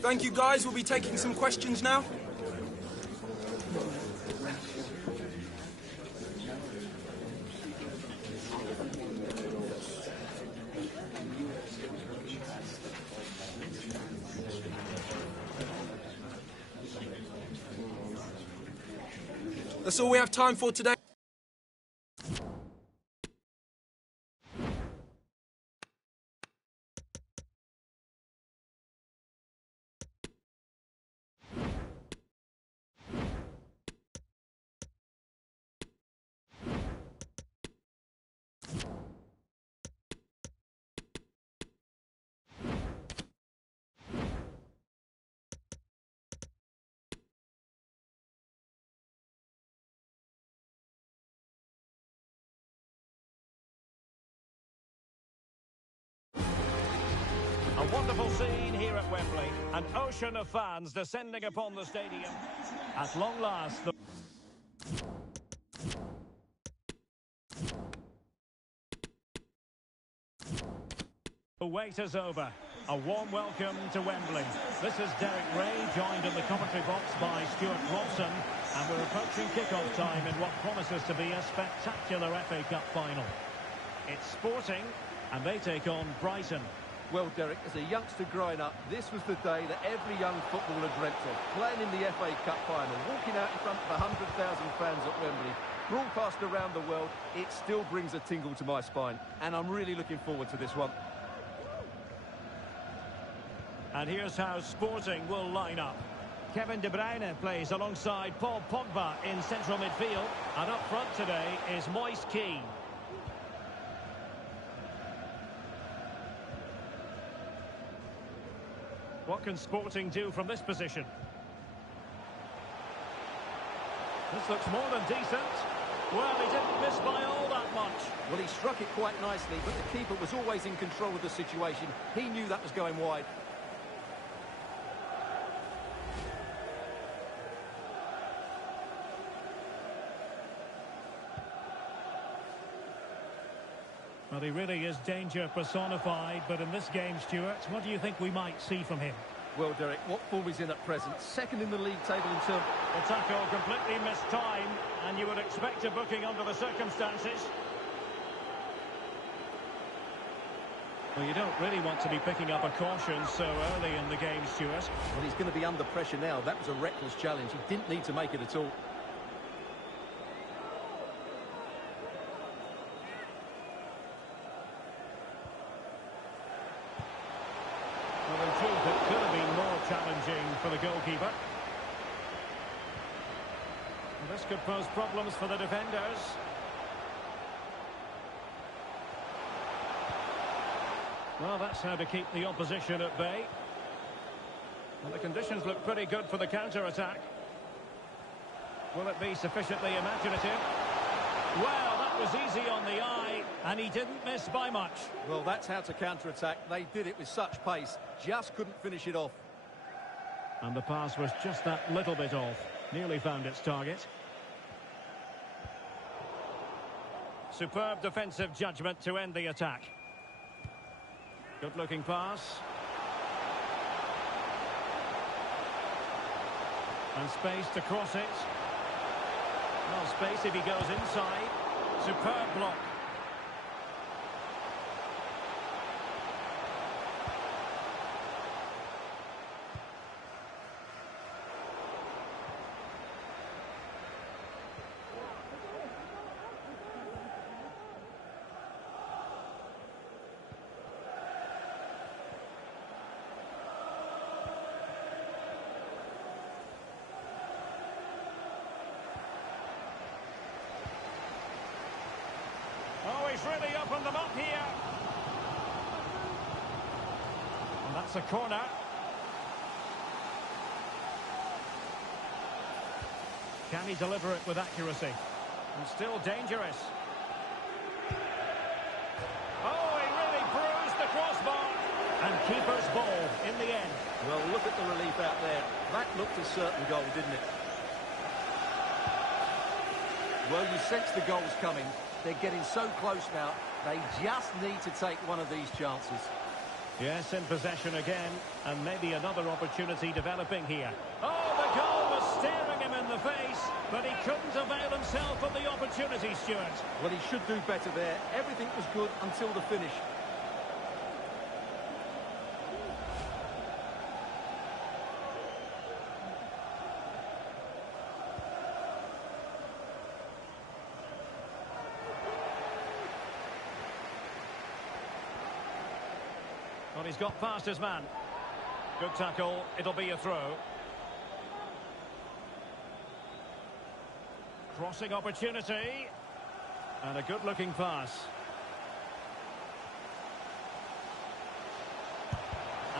Thank you, guys. We'll be taking some questions now. That's all we have time for today. A wonderful scene here at Wembley. An ocean of fans descending upon the stadium. At long last, the wait is over. A warm welcome to Wembley. This is Derek Ray, joined in the commentary box by Stuart Robson. And we're approaching kick-off time in what promises to be a spectacular FA Cup final. It's Sporting, and they take on Brighton. Well, Derek, as a youngster growing up, this was the day that every young footballer dreamt of. Playing in the FA Cup final, walking out in front of 100,000 fans at Wembley, broadcast around the world, it still brings a tingle to my spine. And I'm really looking forward to this one. And here's how Sporting will line up. Kevin De Bruyne plays alongside Paul Pogba in central midfield. And up front today is Moise Kean. What can Sporting do from this position? This looks more than decent. Well, he didn't miss by all that much. Well, he struck it quite nicely, but the keeper was always in control of the situation. He knew that was going wide. Well, he really is danger personified, but in this game, Stuart, what do you think we might see from him? Well, Derek, what form he's in at present? Second in the league table in terms... The tackle completely missed time, and you would expect a booking under the circumstances. Well, you don't really want to be picking up a caution so early in the game, Stuart. Well, he's going to be under pressure now. That was a reckless challenge. He didn't need to make it at all. Well, in truth, it could have been more challenging for the goalkeeper. Well, this could pose problems for the defenders. Well, that's how to keep the opposition at bay. Well, the conditions look pretty good for the counter-attack. Will it be sufficiently imaginative? Well, that was easy on the eye, and he didn't miss by much. Well, that's how to counter-attack. They did it with such pace, just couldn't finish it off. And the pass was just that little bit off. Nearly found its target. Superb defensive judgment to end the attack. Good-looking pass. And space to cross it. Well, space if he goes inside. Superb block. Oh, he's really opened them up here. And that's a corner. Can he deliver it with accuracy? And still dangerous. Oh, he really bruised the crossbar. And keeper's ball in the end. Well, look at the relief out there. That looked a certain goal, didn't it? Well, you sense the goal's coming. They're getting so close now. They just need to take one of these chances. Yes, in possession again. And maybe another opportunity developing here. Oh, the goal was staring him in the face. But he couldn't avail himself of the opportunity, Stuart. Well, he should do better there. Everything was good until the finish. Well, he's got past his man. Good tackle. It'll be a throw. Crossing opportunity. And a good-looking pass.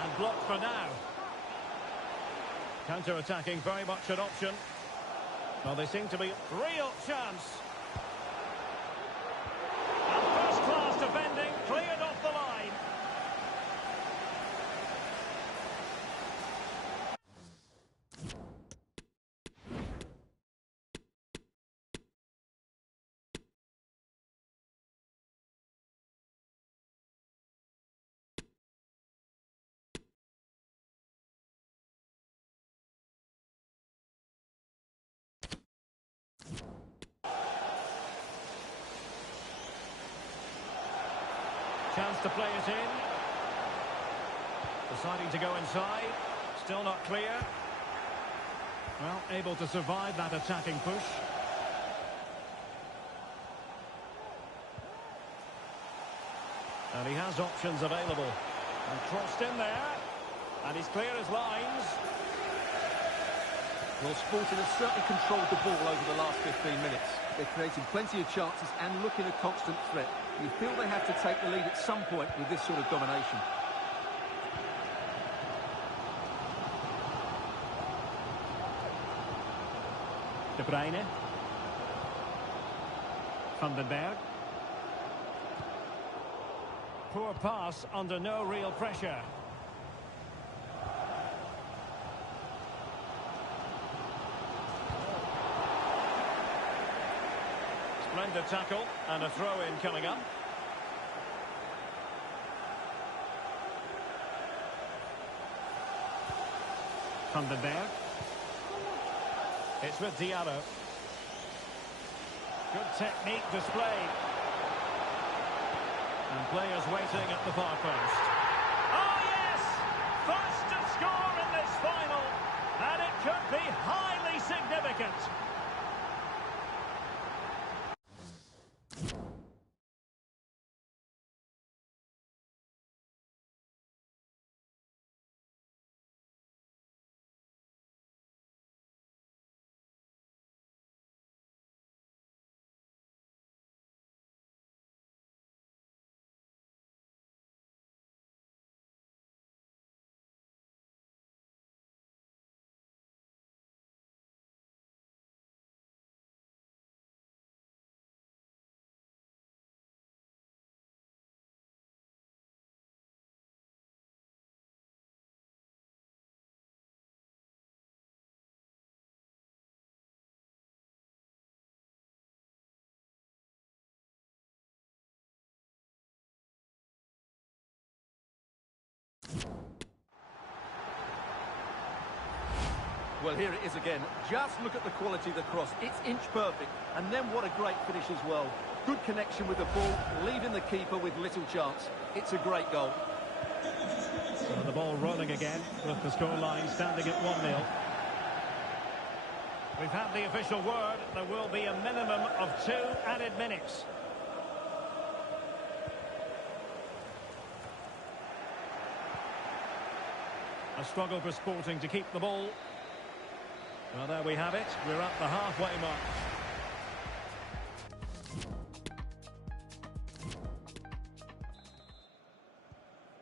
And blocked for now. Counter-attacking, very much an option. Well, they seem to be real chance. And first-class defending, cleared off the line. Chance to play it in. Deciding to go inside. Still not clear. Well, able to survive that attacking push. And he has options available. And crossed in there. And he's clear his lines. Well, Sporting have certainly controlled the ball over the last 15 minutes. They're creating plenty of chances and looking a constant threat. You feel they have to take the lead at some point with this sort of domination. De Bruyne. Van den Berg. Poor pass under no real pressure. Splendid tackle and a throw-in coming up. Van den Berg. It's with Diallo. Good technique displayed. And players waiting at the far post. Oh yes! First to score in this final. And it could be highly significant. Well, here it is again. Just look at the quality of the cross. It's inch perfect. And then what a great finish as well. Good connection with the ball, leaving the keeper with little chance. It's a great goal. So the ball rolling again with the scoreline standing at 1-0. We've had the official word. There will be a minimum of 2 added minutes. A struggle for Sporting to keep the ball. Well, there we have it. We're at the halfway mark.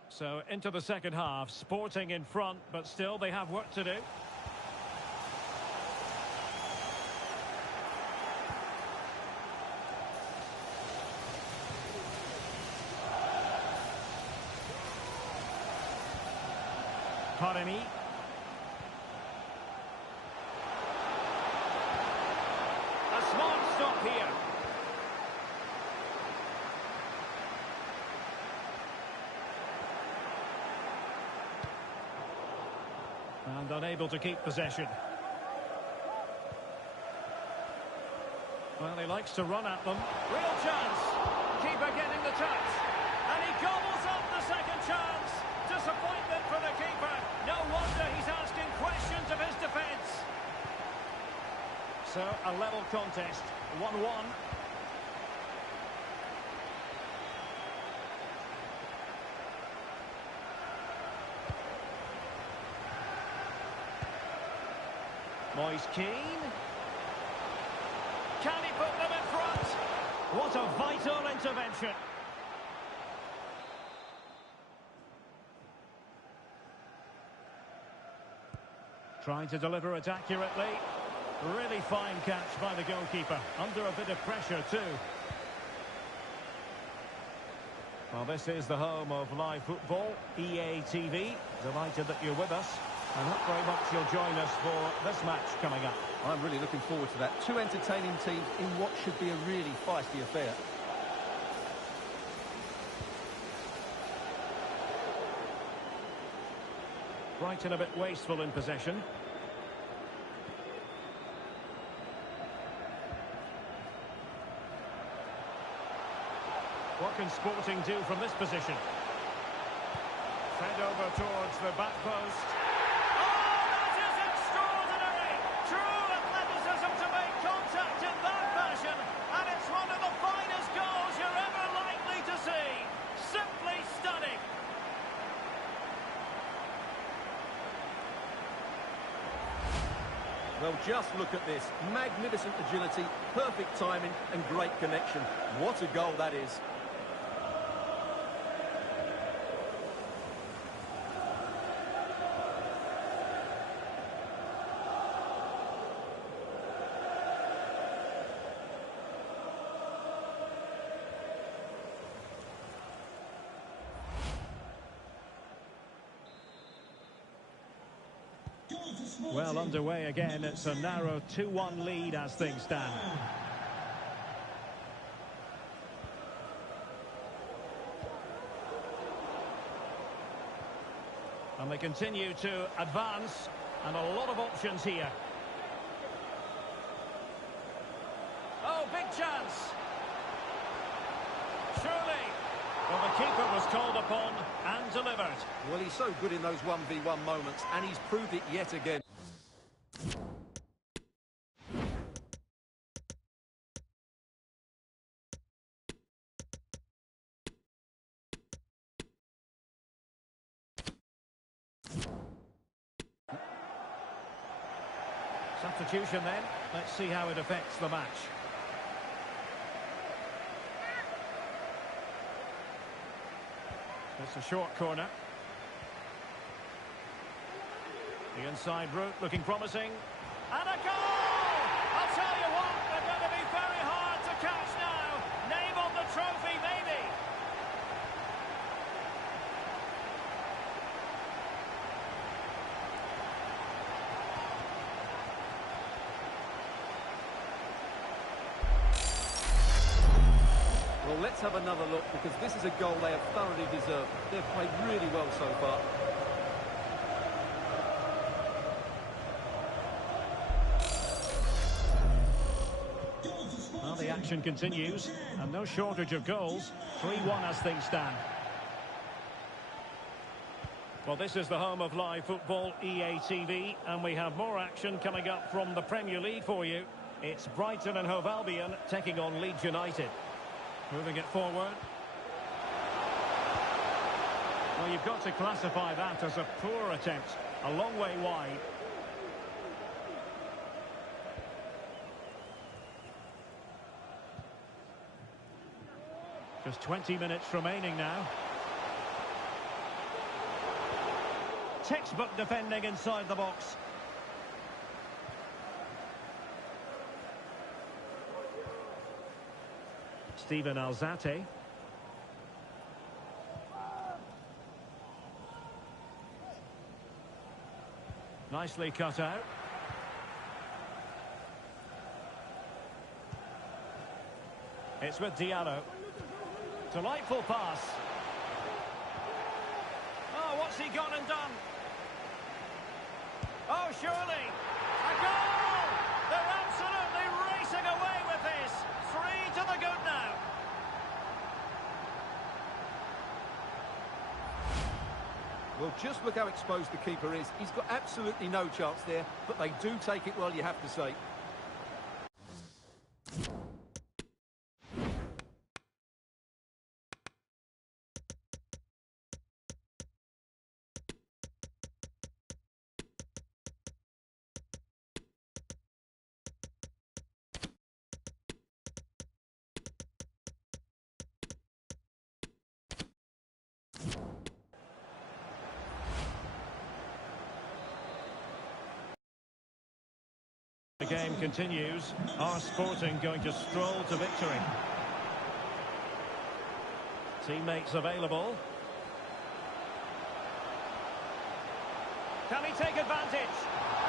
So into the second half, Sporting in front, but still they have work to do. Taremi. A smart stop here. And unable to keep possession. Well, he likes to run at them. Real chance. Keeper getting the touch. And he gobbles up the second chance. Disappointment for the keeper. No wonder he's asking questions of his defence. So, a level contest. 1-1. Moise Keane. Can he put them in front? What a vital intervention. Trying to deliver it accurately. Really fine catch by the goalkeeper. Under a bit of pressure too. Well, this is the home of live football, EA TV. Delighted that you're with us. And hope very much you'll join us for this match coming up. I'm really looking forward to that. Two entertaining teams in what should be a really feisty affair. Brighton a bit wasteful in possession. What can Sporting do from this position? Fed over towards the back post. Oh, that is extraordinary! True athleticism to make contact in that fashion, and it's one of the finest goals you're ever likely to see. Simply stunning. Well, just look at this. Magnificent agility, perfect timing, and great connection. What a goal that is. Well, underway again. It's a narrow 2-1 lead as things stand. And they continue to advance, and a lot of options here. Oh, big chance. Surely. Well, the keeper was called upon and delivered. Well, he's so good in those 1v1 moments, and he's proved it yet again. Substitution then. Let's see how it affects the match. It's a short corner. The inside route looking promising. And a goal! I'll tell you what, they're going to be very hard to catch now. Name on the trophy, maybe. Well, let's have another look, because this is a goal they have thoroughly deserved. They've played really well so far. Well, the action continues, and no shortage of goals. 3-1 as things stand. Well, this is the home of live football, EA TV, and we have more action coming up from the Premier League for you. It's Brighton and Hove Albion taking on Leeds United. Moving it forward. Well, you've got to classify that as a poor attempt. A long way wide. Just 20 minutes remaining now. Textbook defending inside the box. Steven Alzate. Nicely cut out. It's with Diallo. Delightful pass. Oh, what's he gone and done? Oh, surely. A goal! They're absolutely racing away with this. 3 to the good now. Well, just look how exposed the keeper is. He's got absolutely no chance there, but they do take it well, you have to say. The game continues. Our Sporting going to stroll to victory. Teammates available. Can he take advantage?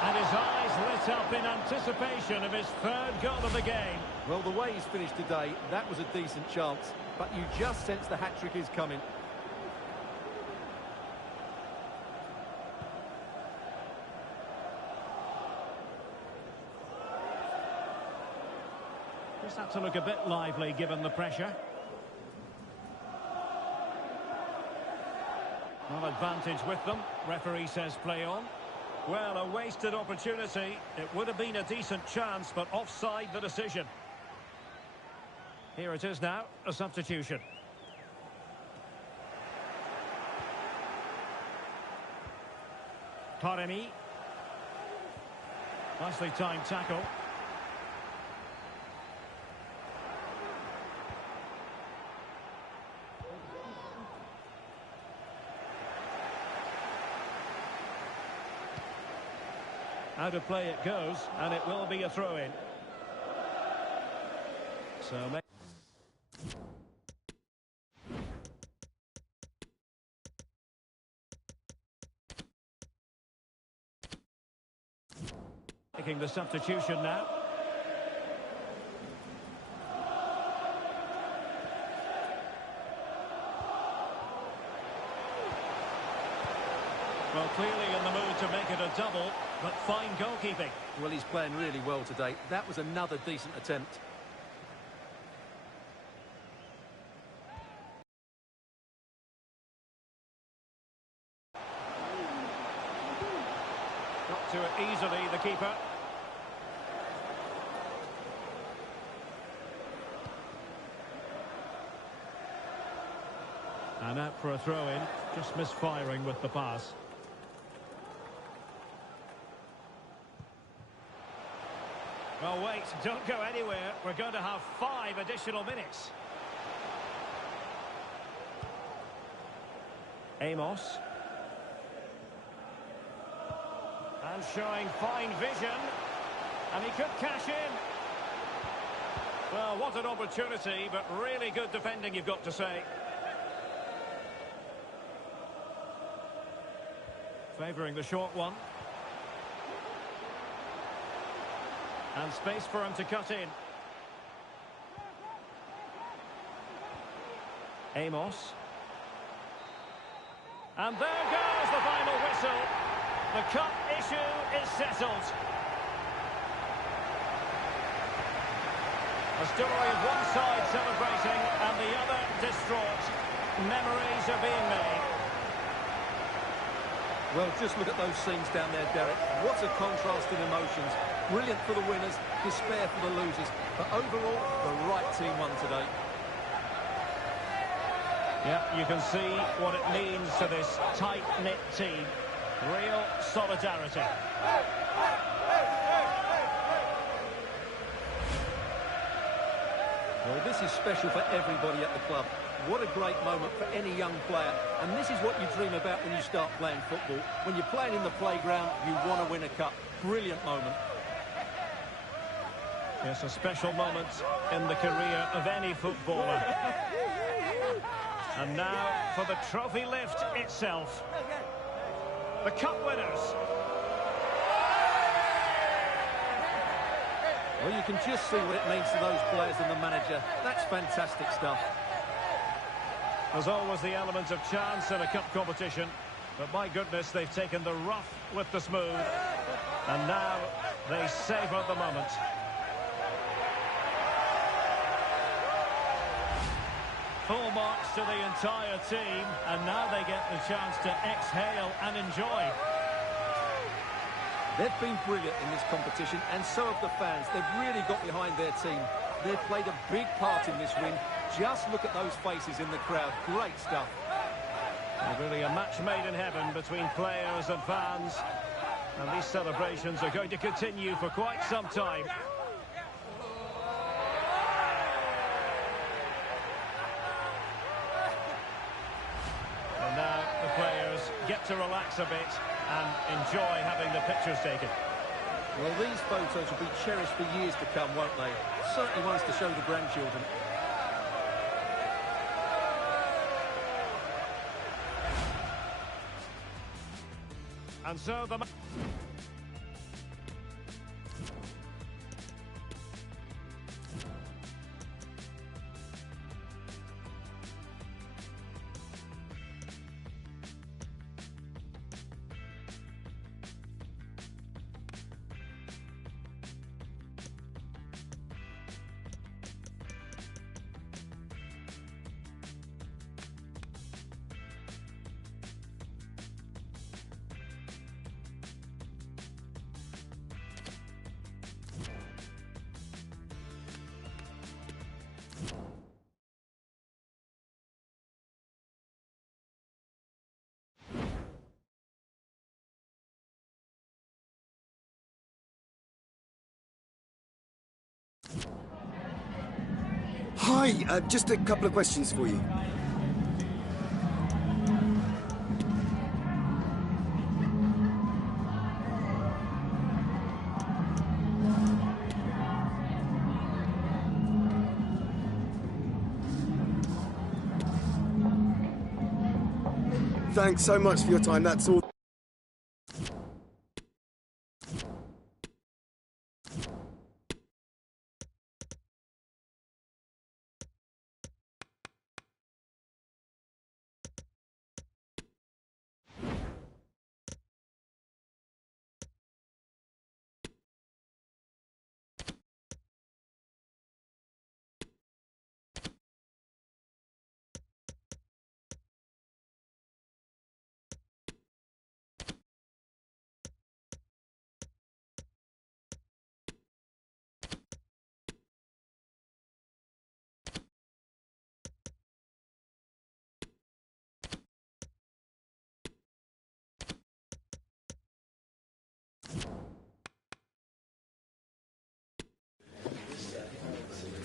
And his eyes lit up in anticipation of his 3rd goal of the game. Well, the way he's finished today, that was a decent chance, but you just sense the hat-trick is coming. Just had to look a bit lively given the pressure. Well, advantage with them. Referee says play on. Well, a wasted opportunity. It would have been a decent chance, but offside the decision. Here it is now, a substitution. Taremi. Nicely timed tackle. Out of play it goes, and it will be a throw-in. So, making the substitution now. Well, clearly in the mood to make it a double, but fine goalkeeping. Well, he's playing really well today. That was another decent attempt. Got to it easily, the keeper. And out for a throw-in, just misfiring with the pass. Well, wait, don't go anywhere. We're going to have 5 additional minutes. Amos. And showing fine vision. And he could cash in. Well, what an opportunity, but really good defending, you've got to say. Favouring the short one. And space for him to cut in. Amos. And there goes the final whistle. The cup issue is settled. A story of one side celebrating and the other distraught. Memories are being made. Well, just look at those scenes down there, Derek. What a contrast in emotions. Brilliant for the winners, despair for the losers. But overall, the right team won today. Yeah, you can see what it means to this tight-knit team. Real solidarity. Well, this is special for everybody at the club. What a great moment for any young player. And this is what you dream about when you start playing football. When you're playing in the playground, you want to win a cup. Brilliant moment. Yes, a special moment in the career of any footballer. And now for the trophy lift itself. The cup winners. Well, you can just see what it means to those players and the manager. That's fantastic stuff. There's always the element of chance in a cup competition. But my goodness, they've taken the rough with the smooth. And now they savour the moment. Full marks to the entire team. And now they get the chance to exhale and enjoy. They've been brilliant in this competition, and so have the fans. They've really got behind their team. They've played a big part in this win. Just look at those faces in the crowd. Great stuff. Really a match made in heaven between players and fans. And these celebrations are going to continue for quite some time. And now the players get to relax a bit and enjoy having the pictures taken. Well, these photos will be cherished for years to come, won't they? Certainly ones to show the grandchildren. And so the... Hi, just a couple of questions for you. Thanks so much for your time, that's all.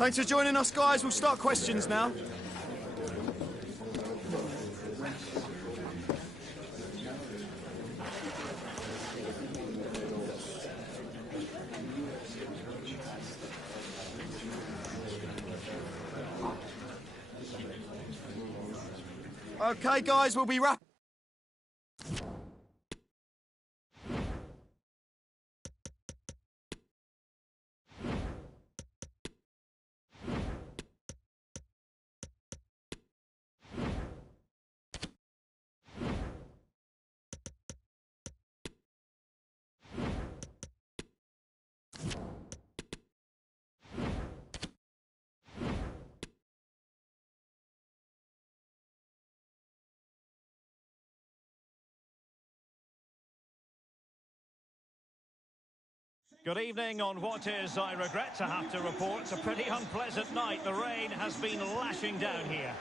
Thanks for joining us, guys. We'll start questions now. Okay, guys, we'll be wrapping. Good evening on what is, I regret to have to report, a pretty unpleasant night. The rain has been lashing down here.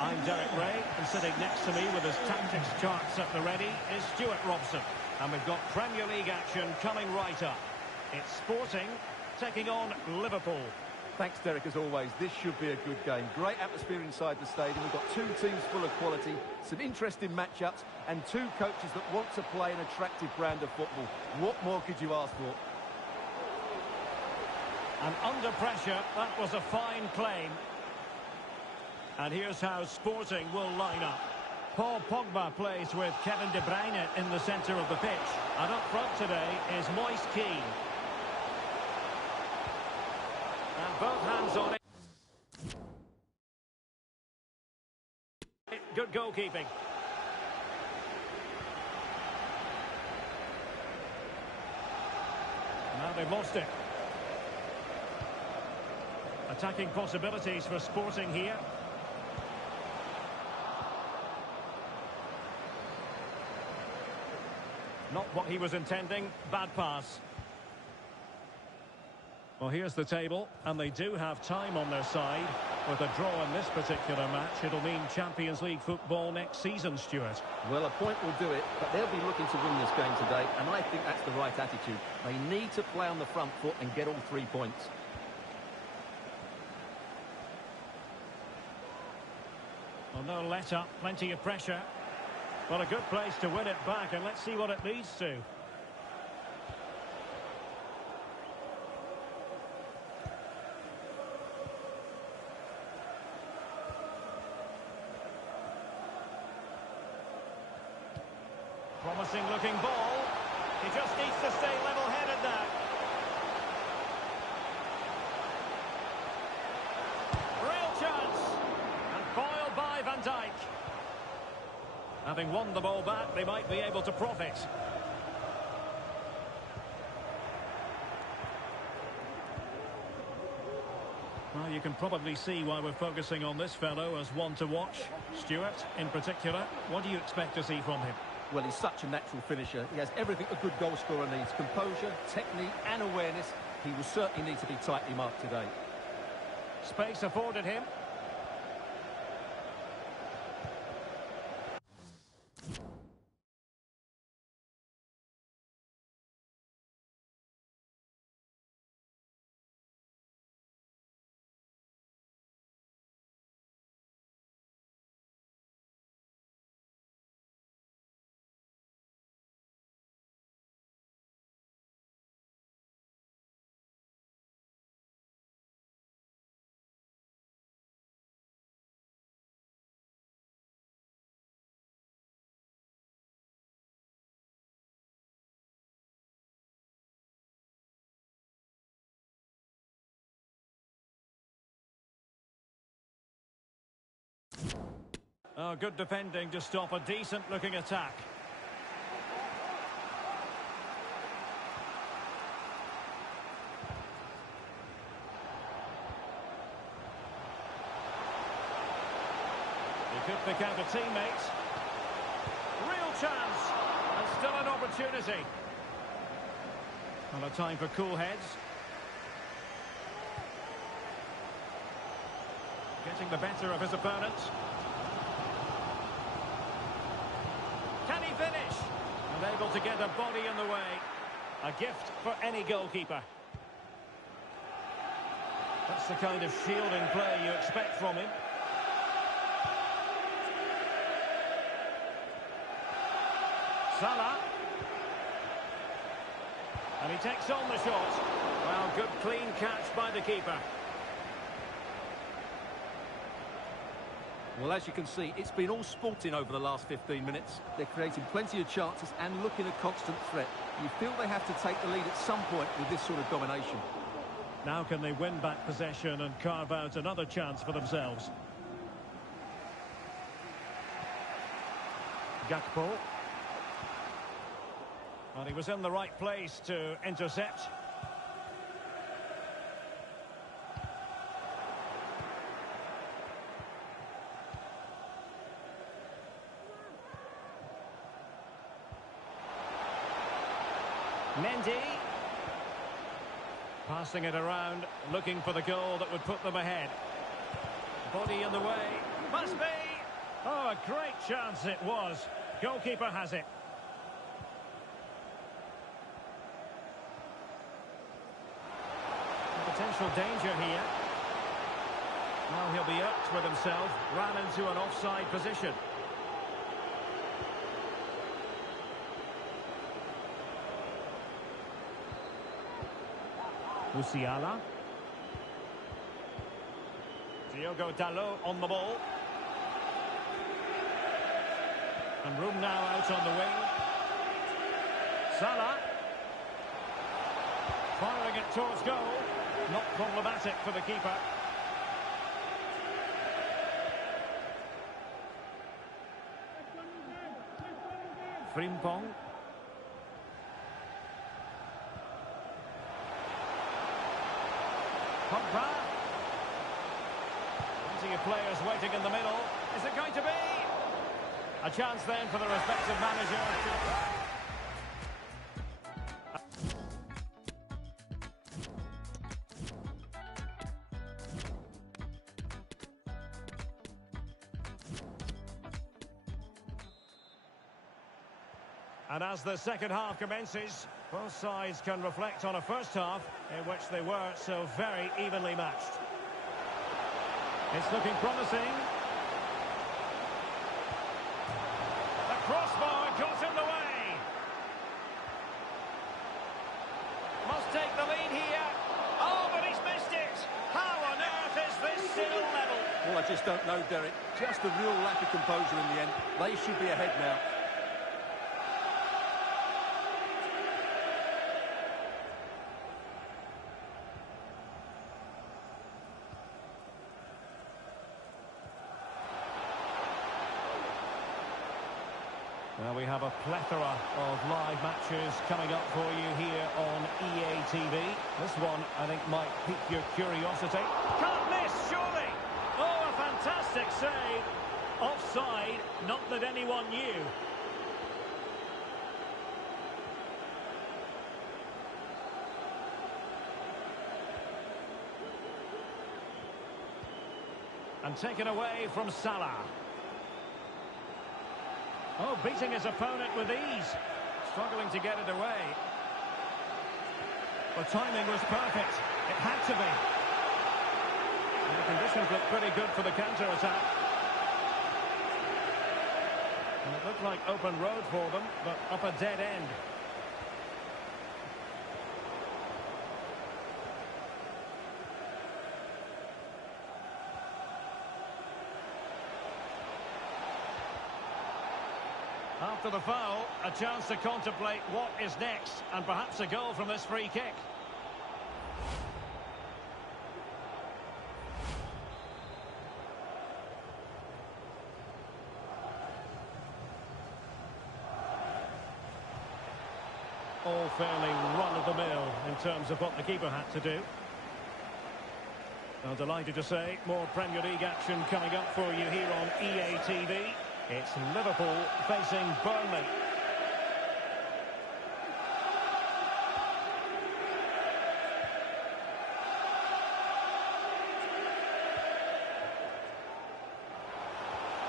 I'm Derek Ray, and sitting next to me with his tactics charts at the ready is Stuart Robson. And we've got Premier League action coming right up. It's Sporting taking on Liverpool. Thanks, Derek, as always. This should be a good game. Great atmosphere inside the stadium. We've got two teams full of quality, some interesting matchups, and two coaches that want to play an attractive brand of football. What more could you ask for? And under pressure, that was a fine claim. And here's how Sporting will line up. Paul Pogba plays with Kevin De Bruyne in the centre of the pitch. And up front today is Moise Kean. both hands on it. Good goalkeeping. Now they've lost it. Attacking possibilities for Sporting here. Not what he was intending. Bad pass. Well, here's the table, and they do have time on their side. With a draw in this particular match, it'll mean Champions League football next season, Stuart. Well, a point will do it, but they'll be looking to win this game today, and I think that's the right attitude. They need to play on the front foot and get all 3 points. Well, no let-up, plenty of pressure. Well, a good place to win it back, and let's see what it leads to. Promising looking ball. He just needs to stay level-headed now. Real chance. And foiled by Van Dijk. Having won the ball back, they might be able to profit. Well, you can probably see why we're focusing on this fellow as one to watch. Stuart, in particular, what do you expect to see from him? Well, he's such a natural finisher. He has everything a good goal scorer needs. Composure, technique and awareness. He will certainly need to be tightly marked today. Space afforded him. Oh, good defending to stop a decent-looking attack. He could pick out a teammate. Real chance. And still an opportunity. Well, a time for cool heads. Getting the better of his opponent. Can he finish? And able to get a body in the way. A gift for any goalkeeper. That's the kind of shielding play you expect from him. Salah. And he takes on the shot. Well, good clean catch by the keeper. Well, as you can see, it's been all sporting over the last 15 minutes. They're creating plenty of chances and looking a constant threat. You feel they have to take the lead at some point with this sort of domination. Now can they win back possession and carve out another chance for themselves? Gakpo. Well, he was in the right place to intercept. Mendy. Passing it around, looking for the goal that would put them ahead. Body in the way. Must be! Oh, a great chance it was. Goalkeeper has it. Potential danger here. Now he'll be up with himself. Ran into an offside position. Musiala. Diogo Dalot on the ball. And room now out on the wing. Salah. Firing it towards goal. Not problematic for the keeper. Frimpong. Pogba. Plenty of players waiting in the middle. Is it going to be? A chance then for the respective manager to... And as the second half commences, both sides can reflect on a first half in which they were so very evenly matched. It's looking promising. The crossbar got in the way. Must take the lead here. Oh, but he's missed it. How on earth is this still level? Well, I just don't know, Derek. Just a real lack of composure in the end. They should be ahead now. Well, we have a plethora of live matches coming up for you here on EA TV. This one, I think, might pique your curiosity. Can't miss, surely! Oh, a fantastic save. Offside, not that anyone knew. And taken away from Salah. Oh, beating his opponent with ease. Struggling to get it away. The timing was perfect. It had to be. And the conditions look pretty good for the counter-attack. And it looked like open road for them, but up a dead end. After the foul, a chance to contemplate what is next, and perhaps a goal from this free kick. All fairly run-of-the-mill in terms of what the keeper had to do. I'm delighted to say, more Premier League action coming up for you here on EA TV. It's Liverpool facing Burnley.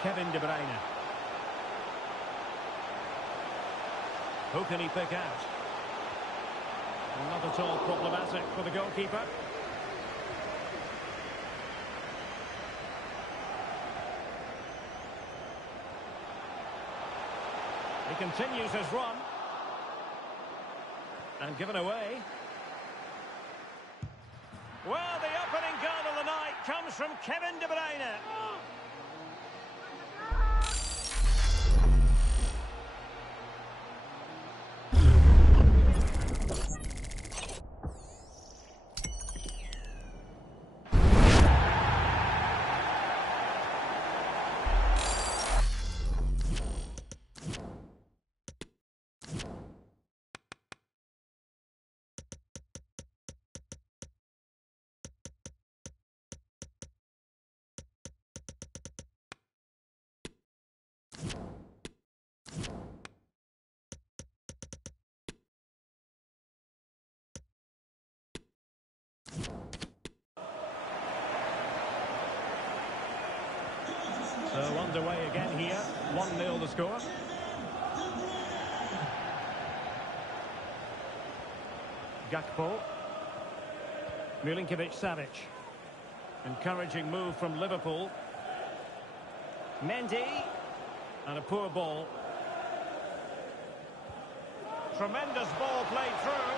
Kevin De Bruyne. Who can he pick out? Not at all problematic for the goalkeeper. He continues his run. And given away. Well, the opening goal of the night comes from Kevin De Bruyne. So underway again here, 1-0 the score. Gakpo. Milinkovic-Savic. Encouraging move from Liverpool. Mendy. And a poor ball. Tremendous ball played through.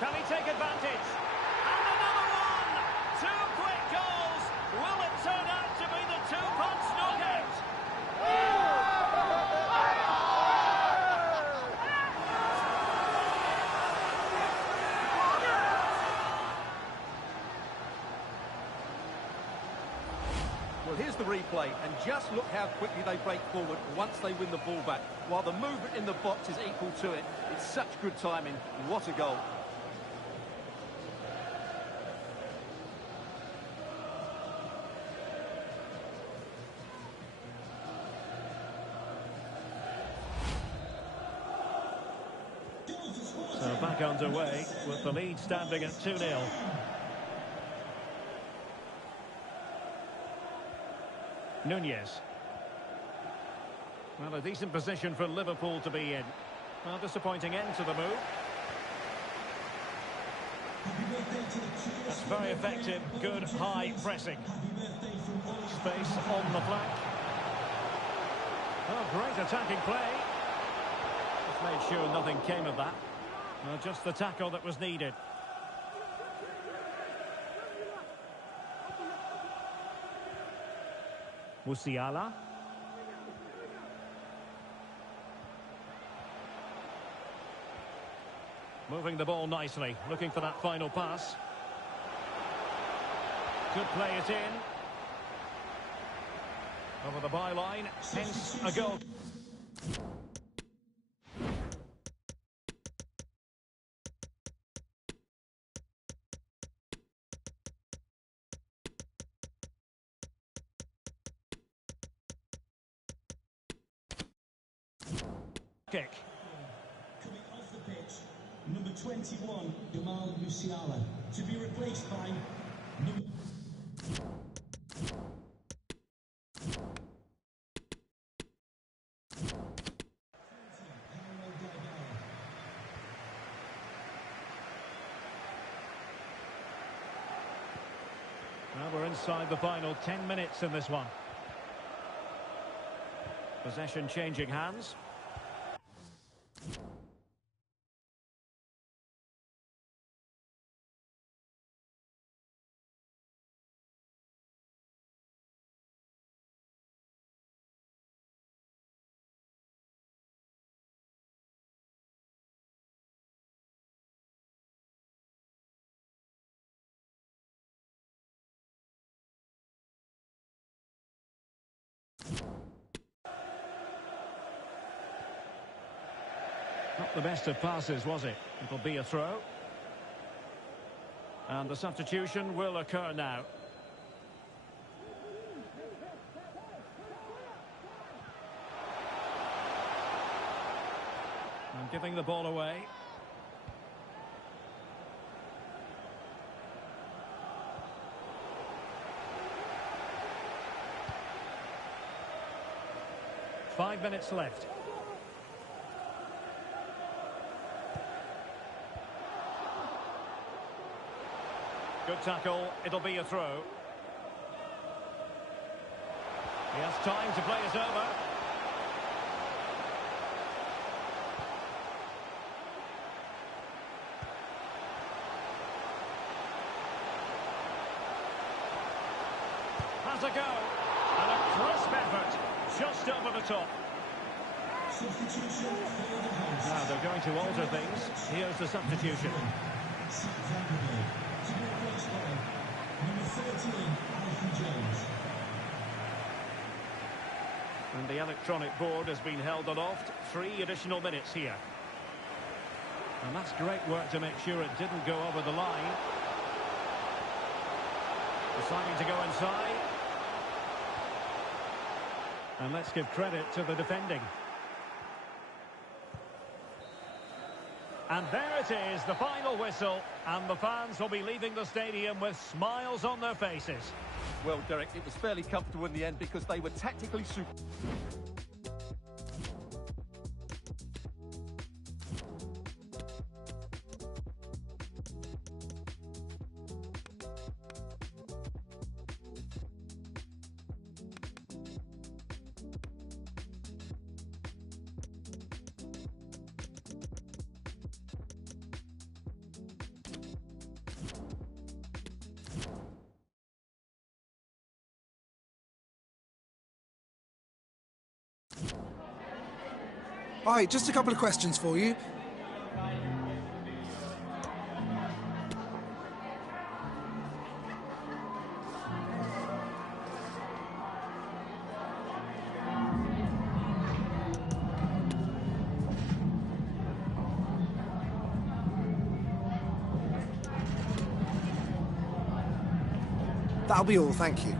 Can he take advantage? And another one! Two quick goals! Will it turn out to be the two-punch knockout? Well, here's the replay, and just look how quickly they break forward once they win the ball back, while the movement in the box is equal to it. It's such good timing. What a goal. So back underway with the lead standing at 2-0. Nunez. Well, a decent position for Liverpool to be in. Well, disappointing end to the move. That's very effective, good high pressing. Space on the flank. Oh, great attacking play. Just made sure nothing came of that. Well, just the tackle that was needed. Musiala. Moving the ball nicely, looking for that final pass. Could play it in. Over the byline, hence a goal. Kick. Coming off the pitch, number 21, Musiala, to be replaced by number... Now we're inside the final 10 minutes in this one. Possession changing hands. Not the best of passes, was it? It'll be a throw. And the substitution will occur now. And giving the ball away. Five minutes left. Good tackle, it'll be a throw. He has time to play it over. Has a go. And a crisp effort, just over the top. Substitution for the host. Now they're going to alter things. Here's the substitution. To be replaced by number 13, Alfie Jones. And the electronic board has been held aloft. 3 additional minutes here. And that's great work to make sure it didn't go over the line. Deciding to go inside. And let's give credit to the defending. And there it is, the final whistle, and the fans will be leaving the stadium with smiles on their faces. Well, Derek, it was fairly comfortable in the end because they were tactically super. Hi, just a couple of questions for you. That'll be all, thank you.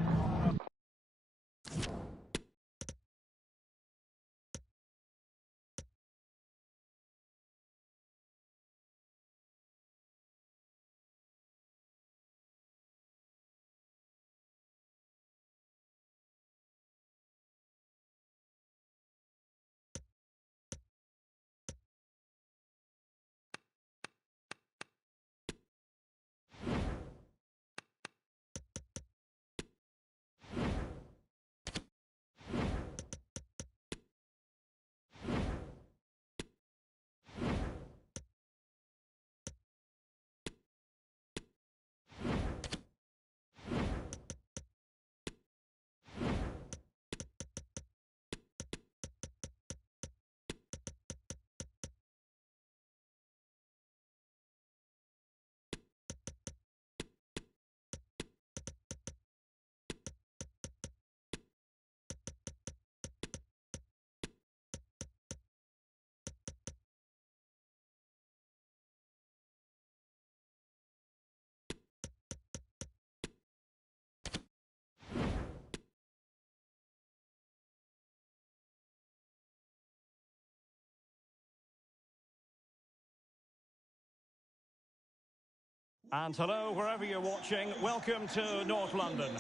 And hello, wherever you're watching, welcome to North London.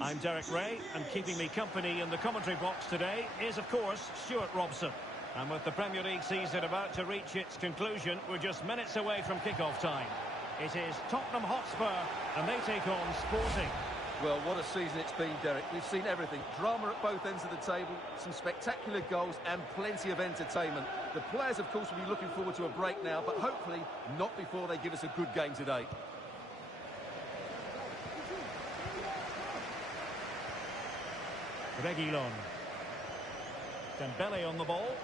I'm Derek Ray, and keeping me company in the commentary box today is, of course, Stuart Robson. And with the Premier League season about to reach its conclusion, we're just minutes away from kick-off time. It is Tottenham Hotspur, and they take on Sporting. Well, what a season it's been, Derek. We've seen everything. Drama at both ends of the table, some spectacular goals and plenty of entertainment. The players, of course, will be looking forward to a break now, but hopefully not before they give us a good game today. Reguilon. Dembele on the ball.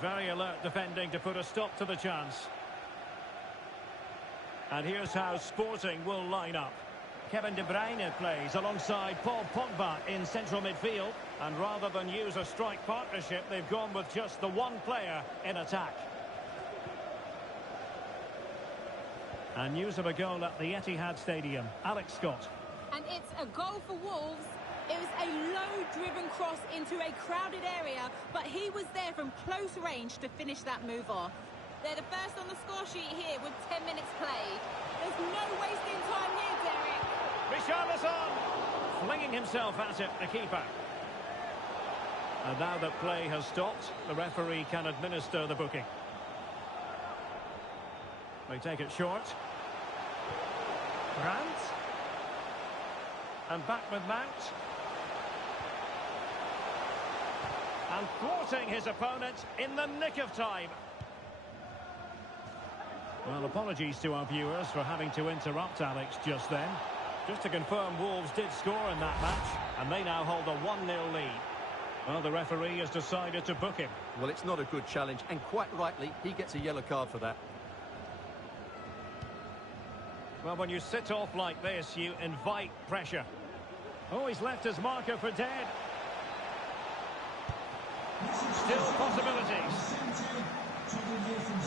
Very alert defending to put a stop to the chance. And here's how Sporting will line up. Kevin De Bruyne plays alongside Paul Pogba in central midfield. And rather than use a strike partnership, they've gone with just the one player in attack. And news of a goal at the Etihad Stadium. Alex Scott. And it's a goal for Wolves. It was a low-driven cross into a crowded area, but he was there from close range to finish that move off. They're the first on the score sheet here with 10 minutes played. There's no wasting time here, Derek. Richarlison flinging himself at it, the keeper. And now that play has stopped, the referee can administer the booking. They take it short. Grant. And back with Mount. And thwarting his opponent in the nick of time. Well, apologies to our viewers for having to interrupt Alex just then. Just to confirm, Wolves did score in that match, and they now hold a 1-0 lead. Well, the referee has decided to book him. Well, it's not a good challenge, and quite rightly, he gets a yellow card for that. Well, when you sit off like this, you invite pressure. Oh, he's left his marker for dead. Still possibilities.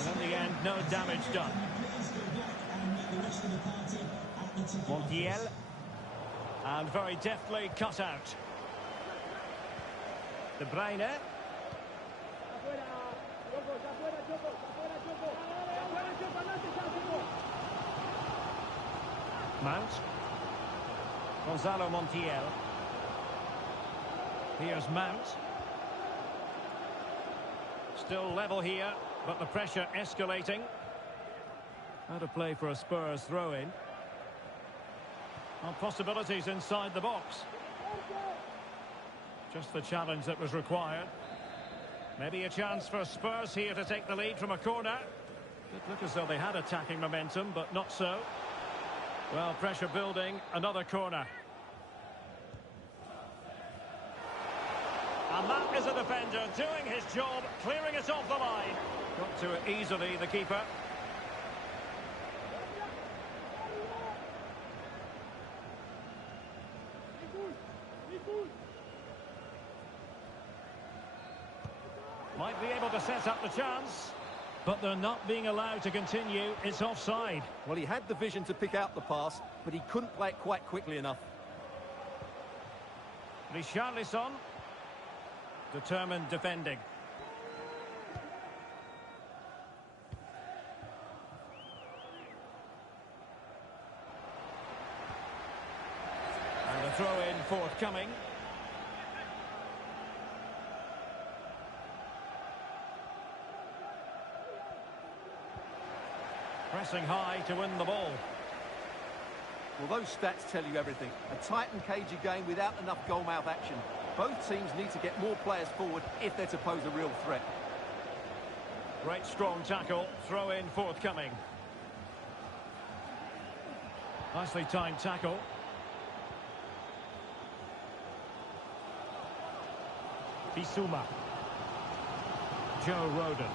And in the end, no damage done. Montiel. And very deftly cut out. De Bruyne. Mount. Gonzalo Montiel. Here's Mount. Still level here, but the pressure escalating. How to play for a Spurs throw-in. Possibilities inside the box. Just the challenge that was required. Maybe a chance for Spurs here to take the lead from a corner. Did look as though they had attacking momentum, but not so. Well, pressure building, another corner. And that is a defender doing his job, clearing it off the line. Got to it easily, the keeper. Might be able to set up the chance, but they're not being allowed to continue. It's offside. Well, he had the vision to pick out the pass. but he couldn't play it quite quickly enough. Richarlison. Determined defending. And a throw-in forthcoming. Pressing high to win the ball. Well, those stats tell you everything. A tight and cagey game without enough goal-mouth action. Both teams need to get more players forward if they're to pose a real threat. Great strong tackle, throw-in forthcoming. Nicely timed tackle. Bissouma. Joe Rodon.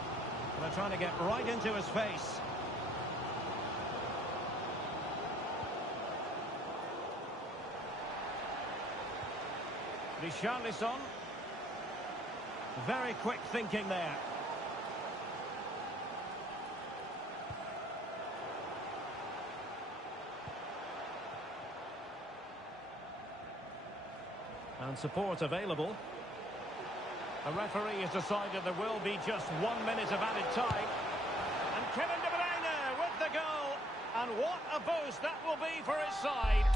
They're trying to get right into his face. Richarlison. Very quick thinking there. And support available. The referee has decided there will be just 1 minute of added time. And Kevin De Bruyne with the goal. And what a boost that will be for his side.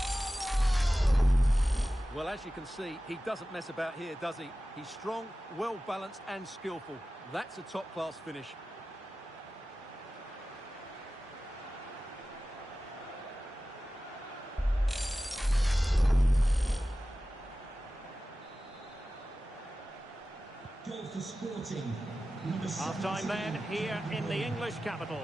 Well, as you can see, he doesn't mess about here, does he? He's strong, well-balanced and skillful. That's a top-class finish. Goal for Sporting. Number Half-time then, here in the English capital.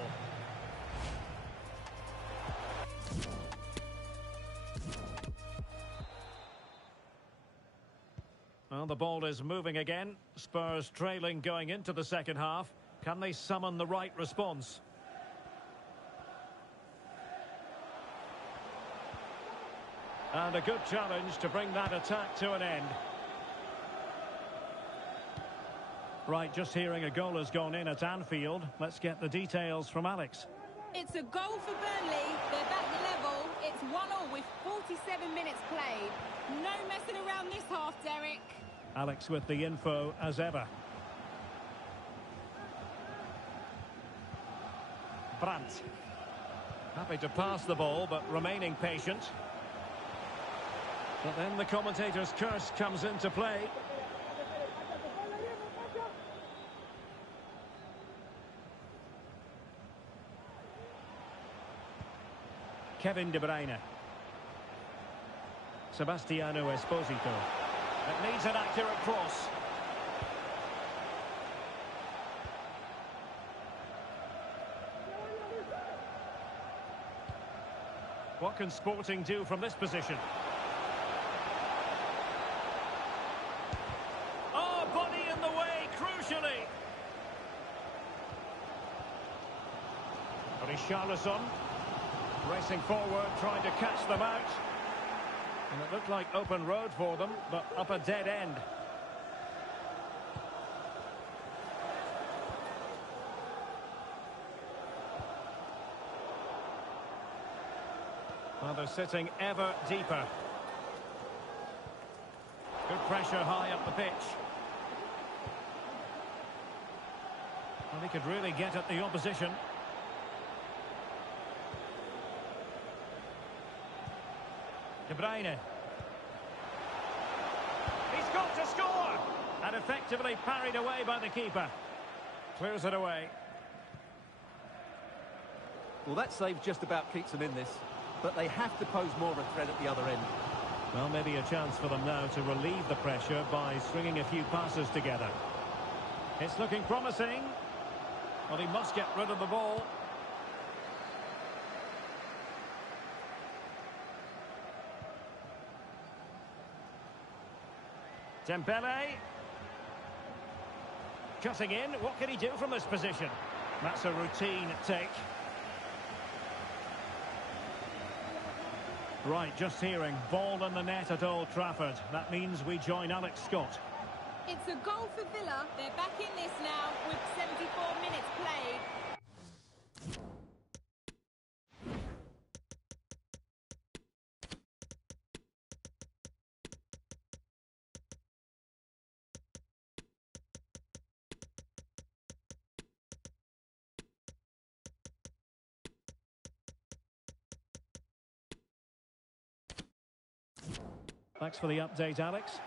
Well, the ball is moving again. Spurs trailing going into the second half. Can they summon the right response? And a good challenge to bring that attack to an end. Right, just hearing a goal has gone in at Anfield. Let's get the details from Alex. It's a goal for Burnley. They're back level. It's 1-1 with 47 minutes played. No messing around this half, Derek. Alex with the info as ever. Brandt. Happy to pass the ball, but remaining patient. But then the commentator's curse comes into play. Kevin De Bruyne. Sebastiano Esposito. It needs an accurate cross. What can Sporting do from this position? Oh, body in the way, crucially. Richarlison. Racing forward, trying to catch them out. And it looked like open road for them, but up a dead end. Well, they're sitting ever deeper. Good pressure high up the pitch. Well, he could really get at the opposition. De Bruyne. He's got to score! And effectively parried away by the keeper. Clears it away. Well, that save just about keeps them in this. But they have to pose more of a threat at the other end. Well, maybe a chance for them now to relieve the pressure by stringing a few passes together. It's looking promising. Well, he must get rid of the ball. Dembele. Cutting in. What can he do from this position? That's a routine take. Right, just hearing. Ball in the net at Old Trafford. That means we join Alex Scott. It's a goal for Villa. They're back in this now with 74 minutes played. Thanks for the update, Alex.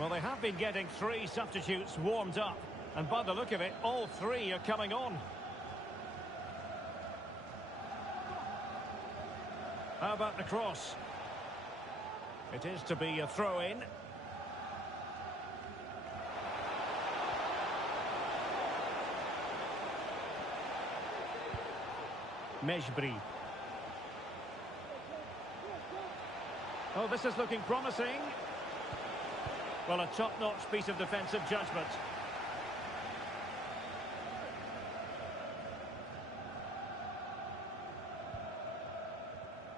Well, they have been getting 3 substitutes warmed up. And by the look of it, all 3 are coming on. How about the cross? It is to be a throw-in. Mejbri. Oh, this is looking promising. Well, a top-notch piece of defensive judgment.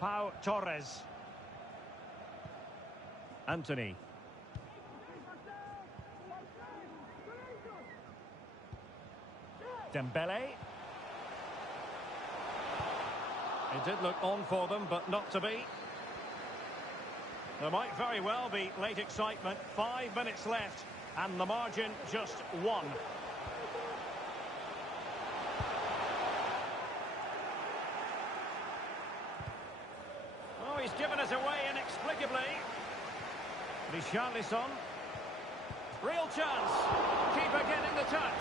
Pau Torres. Anthony. Dembele. It did look on for them, but not to be. There might very well be late excitement. 5 minutes left, and the margin just 1. Oh, he's given us away inexplicably. Richarlison. Real chance. Keeper getting the touch.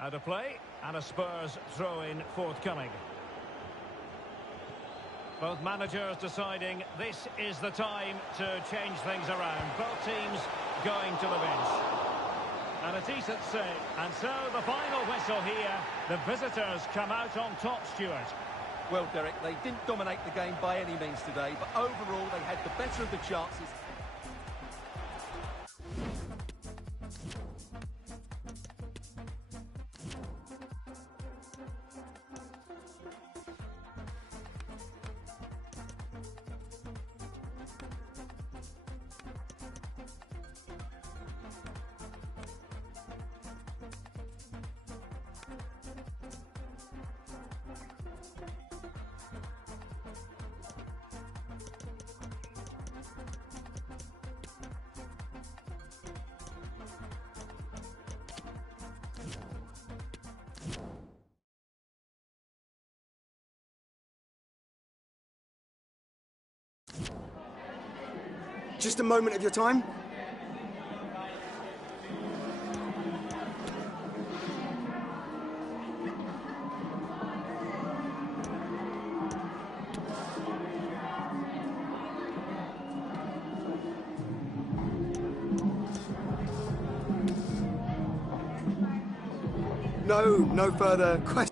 Out of play, and a Spurs throw-in forthcoming. Both managers deciding this is the time to change things around. Both teams going to the bench. And a decent save. And so the final whistle here. The visitors come out on top, Stuart. Well, Derek, they didn't dominate the game by any means today, but overall they had the better of the chances. Just a moment of your time. No further questions.